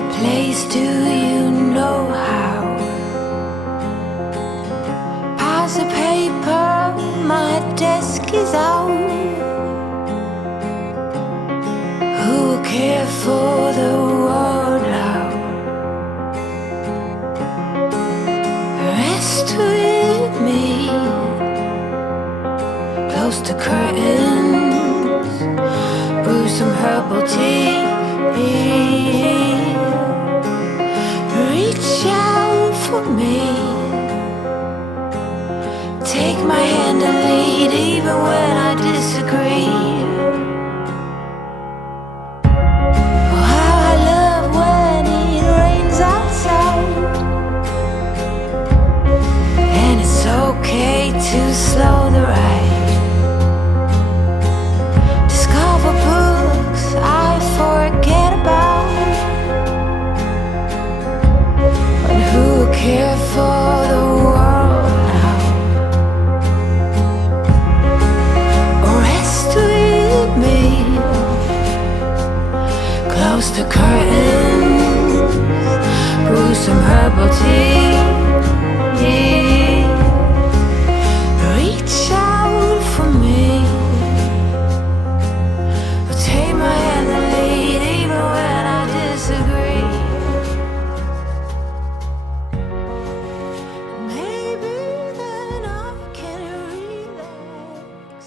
fireplace, do you know how? Piles of paper, my desk is out. Who will care for the world now? Rest with me, close to curtains, brew some herbal tea. Reach out for me, take my hand and lead even when I disagree. Oh, how I love when it rains outside, and it's okay to slow the ride. Discover books I forget about, but who care for the world now? Rest with me, close to curtains, brew some herbal tea. Reach out for me, take my hand and lead even when I disagree. Maybe then I can relax.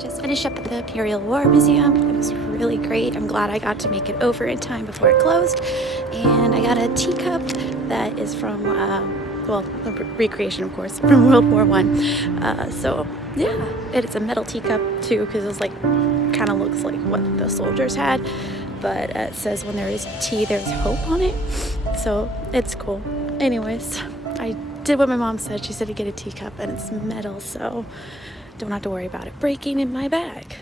Just finished up at the Imperial War Museum. It was really great. I'm glad I got to make it over in time before it closed. And I got a teacup that is from, well, a recreation, of course, from World War One. So yeah, it's a metal teacup too, because it's like, kind of looks like what the soldiers had. But it says when there is tea, there's hope on it. So it's cool. Anyways, I did what my mom said. She said to get a teacup, and it's metal, so don't have to worry about it breaking in my bag.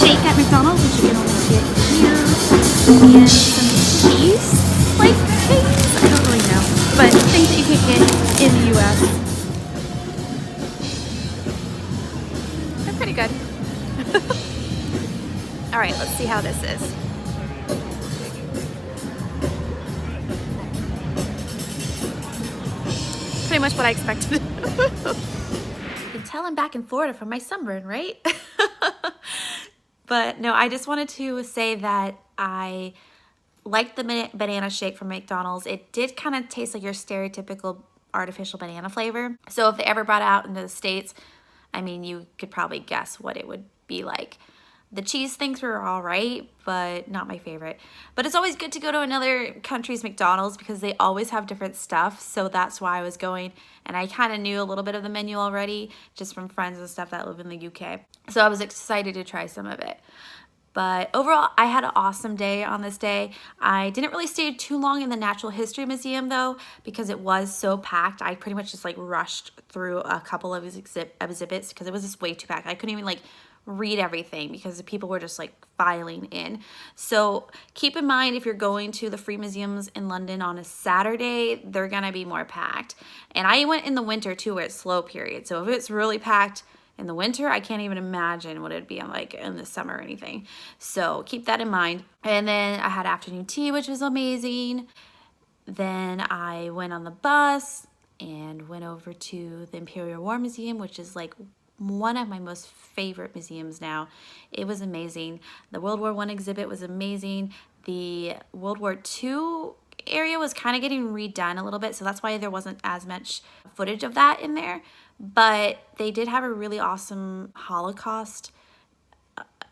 Shake at McDonald's, which you can only get here, and some cheese, like things, I don't really know, but things that you can't get in the US. They're pretty good. All right, let's see how this is. Pretty much what I expected. You can tell I'm back in Florida from my sunburn, right? But no, I just wanted to say that I liked the banana shake from McDonald's. It did kind of taste like your stereotypical artificial banana flavor. So if they ever brought it out into the States, I mean, you could probably guess what it would be like. The cheese things were all right, but not my favorite. But it's always good to go to another country's McDonald's because they always have different stuff. So that's why I was going. And I kind of knew a little bit of the menu already, just from friends and stuff that live in the UK. So I was excited to try some of it. But overall, I had an awesome day on this day. I didn't really stay too long in the Natural History Museum though, because it was so packed. I pretty much just like rushed through a couple of exhibits because it was just way too packed. I couldn't even like read everything because the people were just like filing in. So keep in mind, if you're going to the free museums in London on a Saturday, they're gonna be more packed. And I went in the winter too, where it's slow period. So if it's really packed in the winter, I can't even imagine what it'd be like in the summer or anything. So keep that in mind. And then I had afternoon tea, which was amazing. Then I went on the bus and went over to the Imperial War Museum, which is like one of my most favorite museums now. It was amazing. The World War I exhibit was amazing. The World War II area was kind of getting redone a little bit, so that's why there wasn't as much footage of that in there. But they did have a really awesome Holocaust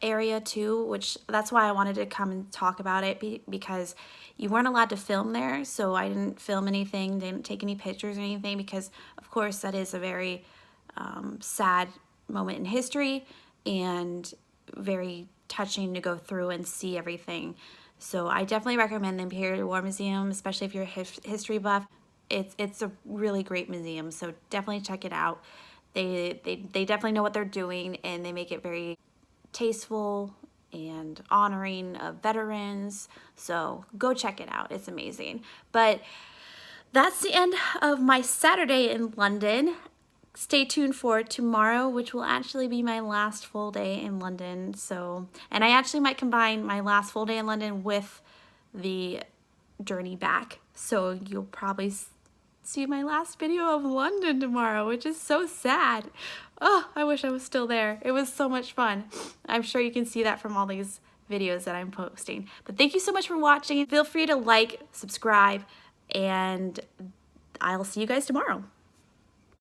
area too, which that's why I wanted to come and talk about it, because you weren't allowed to film there. So I didn't film anything, didn't take any pictures or anything, because of course that is a very sad moment in history and very touching to go through and see everything. So I definitely recommend the Imperial War Museum, especially if you're a history buff. It's a really great museum, so definitely check it out. They definitely know what they're doing, and they make it very tasteful and honoring of veterans. So go check it out. It's amazing. But that's the end of my Saturday in London. Stay tuned for tomorrow, which will actually be my last full day in London. So, and I actually might combine my last full day in London with the journey back. So you'll probably see my last video of London tomorrow, which is so sad. Oh, I wish I was still there. It was so much fun. I'm sure you can see that from all these videos that I'm posting. But thank you so much for watching. Feel free to like, subscribe, and I'll see you guys tomorrow.